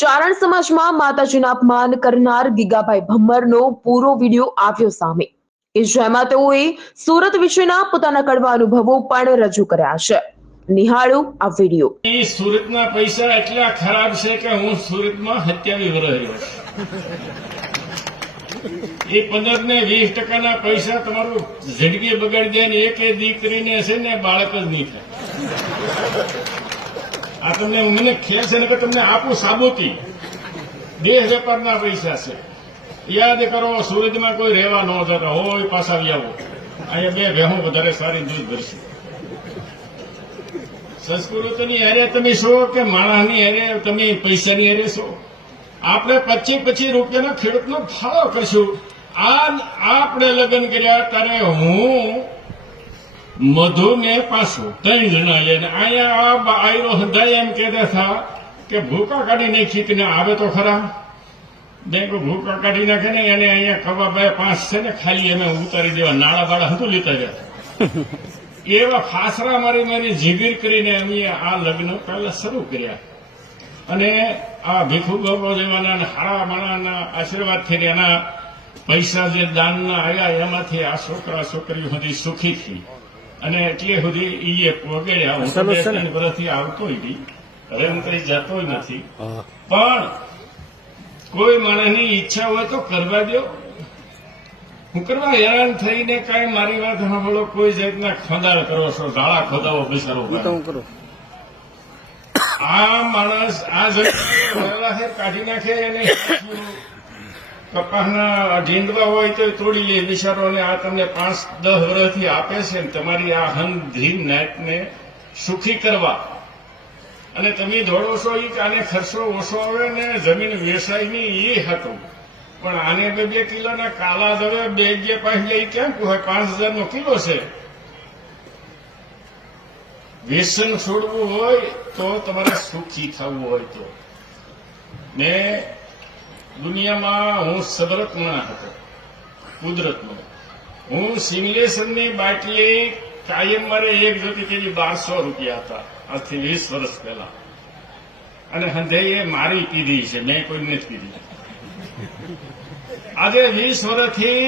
ચારણ સમાજમાં માતાજીના અપમાન કરનાર ગીગાભાઈ ભમ્મરનો પૂરો વીડિયો આવ્યો સામે. કે જેમાં તેઓએ સુરત વિશેના પોતાના કડવા અનુભવો પણ રજૂ કર્યા છે. નિહાળો આ વીડિયો. સુરતના પૈસા એટલા ખરાબ છે કે હું સુરતમાં વર્ષ રહ્યો એ પંદર ને વીસ ટકાના પૈસા તમારું જિંદગી બગાડી દે ને એક દીકરીને છે ને બાળક જ નહીં થાય. આ તમને મને ખ્યાલ છે ને કે તમને આપું સાબુતી દેહ વેપારના પૈસા છે. યાદ કરો સુરતમાં કોઈ રહેવા ન જતા હોય, પાછા આવી આવો. અહીંયા બે વહેવું વધારે સારી દૂધ ભરશે. સંસ્કૃતિની એરે તમે છો કે માણસની એરે, તમે પૈસાની એરે છો? આપણે પચીસ પચીસ રૂપિયાના ખેડૂતનો ફાળો કરશું. આ આપણે લગ્ન કર્યા ત્યારે હું મધુ ને પાછું ત્રણ જણા અને અહીંયા આ બા- આયરો હદાય એમ કહેતા હતા કે ભૂકા કાઢી નાખી કે આવે તો ખરા? બેંક ભૂકા કાઢી નાખે ને એને અહીંયા કબાભાઈ પાંચ છે ને ખાલી અમે ઉતારી દેવા. નાળા બાળા હતું લેતા ગયા એવા ફાસરા મારી મારી જીગીર કરીને અમે આ લગ્ન પહેલા શરૂ કર્યા. અને આ ભીખુ ગૌરવ જેવાના હારા માણાના આશીર્વાદથી એના પૈસા જે દાનના આવ્યા એમાંથી આ છોકરા છોકરીઓ સુધી સુખી થઈ. અને એટલે સુધી ઈએ વગેરે હું તો બે ત્રણ વર્ષથી આવતોય નહીં હવે હું કઈ જતોય નથી. પણ કોઈ માણસની ઈચ્છા હોય તો કરવા દો હું કરવા હેરાન થઈને કાંઈ મારી વાત સાંભળો કોઈ જાતના ખોદાળ કરો છો ગાળા ખોદાવો બિચારો કરો. આ માણસ આ જગ્યાએ કાઢી નાખે અને કપાસના ઢીંડવા હોય તો તોડી લે બિચારોને આ તમને પાંચ, દસ વર્ષથી આપે છે ને તમારી આ હન ધીમ નાયકને સુખી કરવા. અને તમે દોડો છો એ આને ખર્ચો ઓછો આવે ને જમીન વેસાય એ હતું. પણ આને બે બે કિલોના કાલા દવે, બે બે પાંચ લઈ ક્યાં હોય પાંચ હજારનો કિલો છે. વ્યસન છોડવું હોય તો તમારે સુખી થવું હોય તો. ને દુનિયામાં હું સબરતમાં હતો, કુદરતનો. હું સિમ્યુલેશનની બાટલી કાયમ મારે એક જોતી તેની બારસો રૂપિયા હતા, આજથી વીસ વર્ષ પહેલા. અને હંધે મારી પીધી છે, મેં કોઈ નથી પીધી આજે વીસ વર્ષથી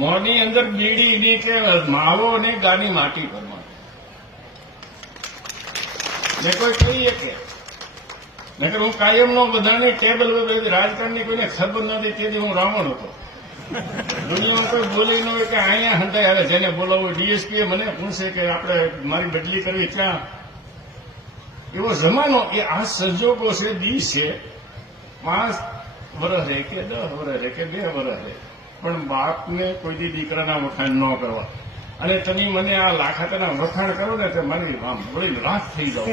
મોની અંદર બીડીની કે માવો અને ગાની માટી ભરવાની મેં કોઈ કહીએ કે નકર હું કાયમનો બધાની ટેબલ ઉપર રાજકારણની કોઈને ખબર નથી તેથી હું રાવણ હતો. દુનિયામાં કોઈ બોલી ન હોય કે અહીંયા હંતાઈ આવે, જેને બોલાવવું ડીએસપીએ મને પૂછે કે આપણે મારી બદલી કરવી ક્યાં? એવો જમાનો, એ આ સંજોગો છે, દી છે, પાંચ વર્ષ રહે કે દસ વર્ષ રહે કે બે વર્ષ રહે. પણ બાપને કોઈ દી દીકરાના વખાણ ન કરવા. અને તમે મને આ લાખાતાના વખાણ કરો ને તો મારી આમ બોલી રાખ થઈ જાવ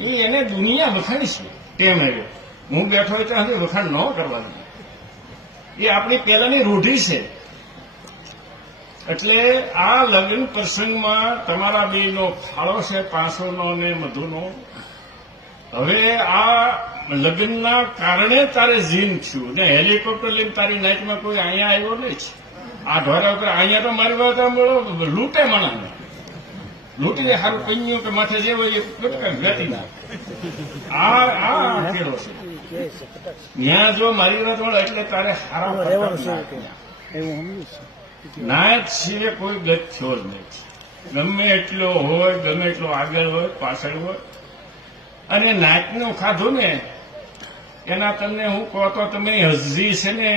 એ એને દુનિયા વખાણી છે. તેમ આવ્યો હું બેઠો હોય ત્યાં સુધી વખાણ ન કરવાની. એ આપણી પહેલાની રૂઢી છે. એટલે આ લગ્ન પ્રસંગમાં તમારા બેનો ફાળો છે, પાંચસોનો ને મધુનો. હવે આ લગ્નના કારણે તારે જીન થયું ને હેલિકોપ્ટર લઈને તારી નાઇટમાં કોઈ અહીંયા આવ્યો નહીં આ ઢોરા ઉપર અહીંયા તો મારી વાત લૂંટે માણસને લૂંટીને સારું પૈયું કે માથે જે હોય એ ગતિ ના આ આ છે. ત્યાં જો મારી વાત વળે એટલે તારે સારા ના જ સિવાય કોઈ ગત થયો જ નહીં ગમે એટલો હોય ગમે એટલો આગળ હોય પાછળ હોય. અને નાયકનું ખાધું ને એના તમને હું કહો તો તમે હજી છે ને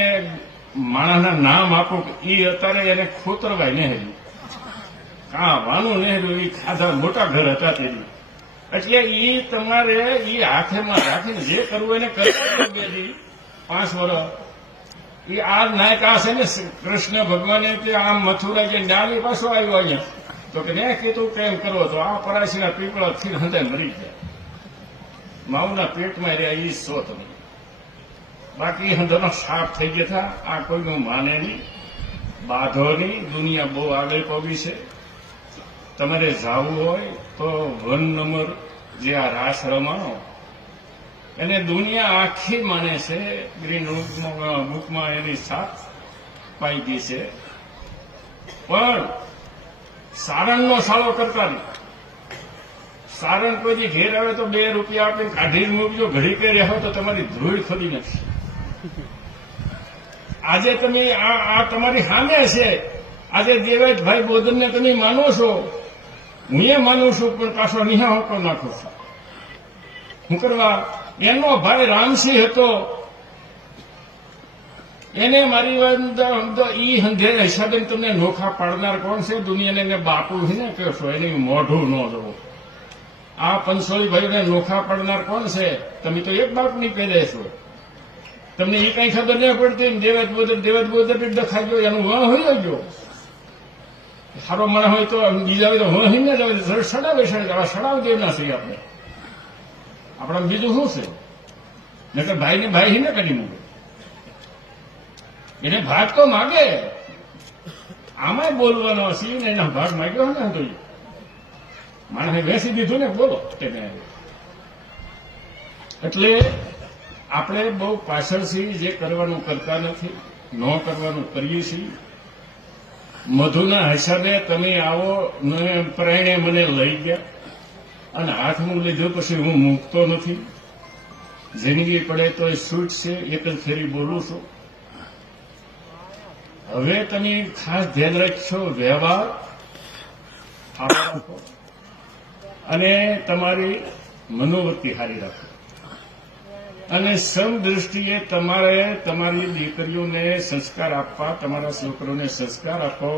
માણસના નામ આપો કે એ અત્યારે એને ખોતરવાય નહેર્યું કાવાનું નહેર્યું એ ખાધા, મોટા ઘર હતા તેની એટલે એ તમારે એ હાથેમાં રાખીને જે કરવું એને કરવા બે દી પાંચ વર્ષ એ આ નાયક આ છે ને, કૃષ્ણ ભગવાને કે આમ મથુરા જે ડાલી પાછો આવ્યો અહીંયા. તો કે ને કીધું કેમ કરવો તો આ પરાશીના પીપળા થી હંદે મરી ગયા. માઉના પેટમાં રહ્યા ઈ સો તમે. બાકી હંધોનો સાફ થઈ ગયા હતા આ કોઈનું માને નહીં. બાધો નહીં. દુનિયા બહુ આગળ પગી છે. તમારે જાવું હોય તો વન નંબર જે આ રાસ રમાણો, એને દુનિયા આખી માને છે ગ્રીન બુકમાં એની સાત પાઈ ગઈ છે. પણ સારણનો સાળો કરતા નહીં સારણ કોઈ ઘેર આવે તો બે રૂપિયા આપીને કાઢી જ મૂકજો. ઘડી કે રહો તો તમારી ધૂળ ખોદી નથી. આજે તમે આ તમારી સામે છે. આજે દેવેશભાઈ બોધનને તમે માનો છો. હું એ માનું છું, પણ પાછો નિહા હોતો. નાખો છું શું કરવા, એનો ભાઈ રામસિંહ હતો. એને મારી વાત ઈ હંધે હિસાબે તમને નોખા પાડનાર કોણ છે? દુનિયાને એને બાપુ છે ને કહેશો એને મોઢું ન જવું આ પંસોળી ભાઈઓને નોખા પાડનાર કોણ છે? તમે તો એક બાપની પેદા છો. તમને એ કઈ ખબર નહીં પડતી દેવત બોદર દેવત બોદર ગયો, એનું વાહ હોય ગયો. સારો મને હોય તો બીજા તો વ હિન જ આવે સડાવે સડાવે દેવ ના છીએ આપણે. આપણા બીજું શું છે? નકર ભાઈને ભાઈ હિને કરી મૂકે. એને ભાગ તો માગે. આમાંય બોલવાનો સી ને એના ભાગ માગ્યો ને તો ઈ. માણસે બેસી દીધું ને, બોલો તેને એટલે આપણે બહુ પાછળથી જે કરવાનું કરતા નથી, ન કરવાનું કરીએ છીએ મધુના હિસાબે તમે આવો પ્રાણે મને લઈ ગયા. અને હાથમાં લીધો પછી હું મૂકતો નથી. જિંદગી પડે તો એ છૂટ છે એક જ ફેરી બોલું છું. હવે તમે ખાસ ધ્યાન રાખશો વ્યવહાર અને તમારી મનોવૃત્તિ સારી રાખો. અને સમ દ્રષ્ટિએ તમારે તમારી દીકરીઓને સંસ્કાર આપવા તમારા છોકરોને સંસ્કાર આપો.